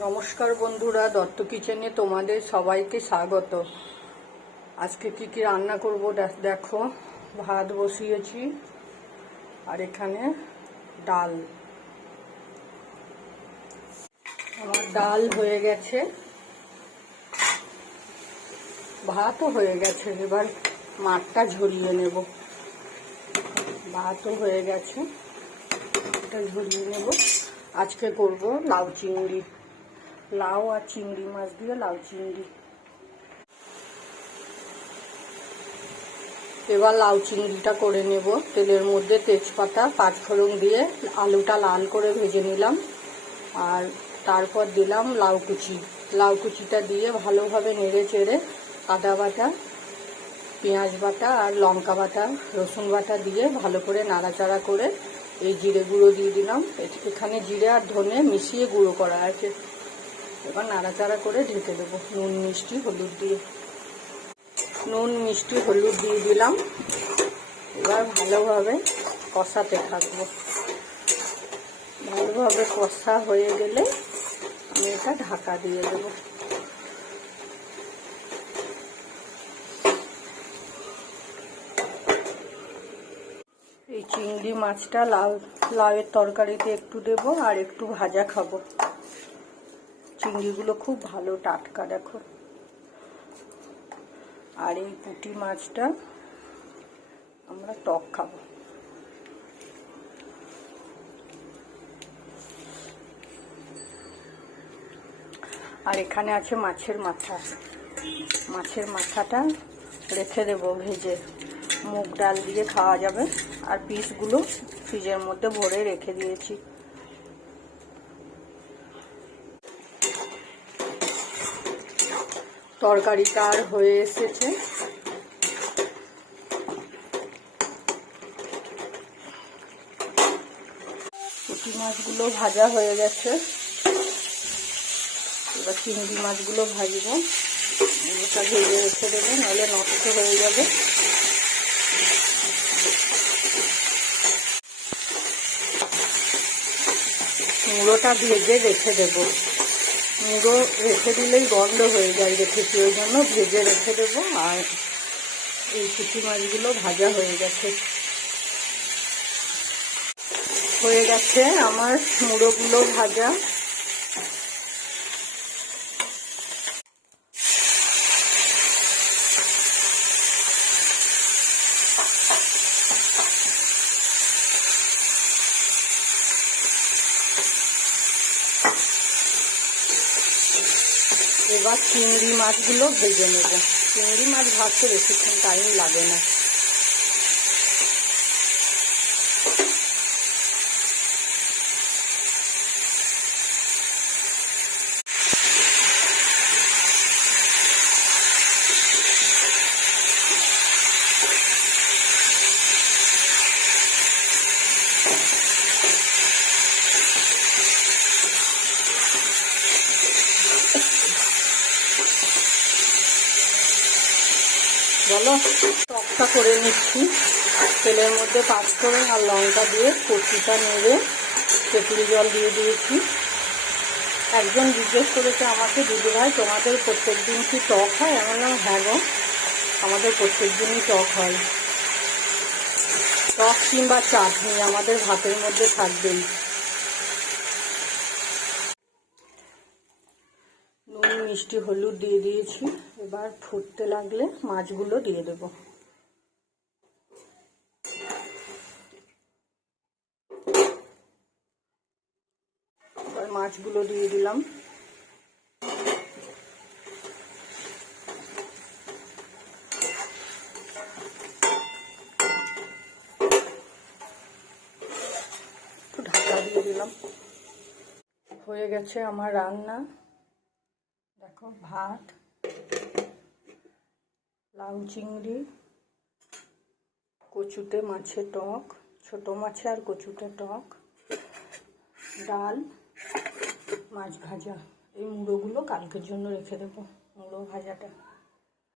নমস্কার বন্ধুরা, দত্ত কিচেনে তোমাদের সবাইকে স্বাগত। আজকে কি কি রান্না করব দেখ- ভাত বসিয়েছি, আর এখানে ডাল। আমার ডাল হয়ে গেছে। ভাতও হয়ে গেছে, এবার মাঠটা ঝরিয়ে নেব। ভাতও হয়ে গেছে এটা ঝরিয়ে নেব। আজকে করব লাউ চিংড়ি। লাউ আর চিংড়ি মাছ দিয়ে লাউ চিংড়ি। এবার লাউ চিংড়িটা করে নেব। তেলের মধ্যে তেজপাতা, পাঁচফোড়ন দিয়ে আলুটা লাল করে ভেজে নিলাম। আর তারপর দিলাম লাউ কুচি। লাউ কুচিটা দিয়ে ভালোভাবে নেড়ে চেড়ে আদা বাটা, পেঁয়াজ বাটা আর লঙ্কা বাটা, রসুন বাটা দিয়ে ভালো করে নাড়াচাড়া করে এই জিরে গুঁড়ো দিয়ে দিলাম। এখানে জিরে আর ধনে মিশিয়ে গুঁড়ো করা আছে। এবার নাড়াচাড়া করে ঢেকে দেবো। নুন, মিষ্টি, হলুদ দিয়ে। নুন, মিষ্টি, হলুদ দিয়ে দিলাম। এবার ভালোভাবে কষাতে থাকব। ভালোভাবে কষা হয়ে গেলে আমি এটা ঢাকা দিয়ে দেবো। এই চিংড়ি মাছটা লাউ লাউয়ের তরকারিতে একটু দেব আর একটু ভাজা খাব। চিংড়িগুলো খুব ভালো টাটকা, দেখো। আর এই পুঁটি মাছটা আমরা টক খাব। আর এখানে আছে মাছের মাথা। মাছের মাথাটা রেখে দেবো ভেজে। মুগ ডাল দিয়ে খাওয়া যাবে। আর পিসগুলো ফ্রিজের মধ্যে ভরে রেখে দিয়েছি। তরকারিটা আর হয়ে এসেছে। পুঁটি মাছগুলো ভাজা হয়ে গেছে। এবার চিংড়ি মাছগুলো ভাজবো। ওটা ভেজে রেখে দেবো, নাহলে নষ্ট হয়ে যাবে। মুড়োটা ভেজে রেখে দেবো। মুড়ো রেখে দিলেই গন্ধ হয়ে যায় রেখেছি ওই জন্য ভেজে রেখে দেবো আর এই পুঁটি মাছগুলো ভাজা হয়ে গেছে। হয়ে গেছে আমার মুড়োগুলো ভাজা। এবার চিংড়ি মাছগুলো ভেজে নেব। চিংড়ি মাছ ভাজতে বেশিক্ষণ টাইম লাগে না। বলো টকটা করে নিচ্ছি। তেলের মধ্যে পাঁচফোড়ন আর লঙ্কা দিয়ে কচুটা নেড়ে তেঁতুলি জল দিয়ে দিয়েছি। একজন জিজ্ঞেস করেছে আমাকে, দিদি ভাই, তোমাদের প্রত্যেক দিন কি টক হয়? আমি বললাম হ্যাঁ আমাদের প্রত্যেক দিনই টক হয়। টক কিংবা চাটনি আমাদের ভাতের মধ্যে থাকবেই নুন মিষ্টি হলুদ দিয়ে দিয়েছি। এবার ফুটতে লাগলে মাছগুলো দিয়ে দেব। এবার মাছগুলো দিয়ে দিলাম। ঢাকা দিয়ে দিলাম। হয়ে গেছে আমার রান্না। দেখো, ভাত, লাউ চিংড়ি, কচুতে মাছের টক, ছোট মাছে আর কচুতে টক, ডাল, মাছ ভাজা। এই মুড়োগুলো কালকের জন্য রেখে দেবো, মুড়ো ভাজাটা।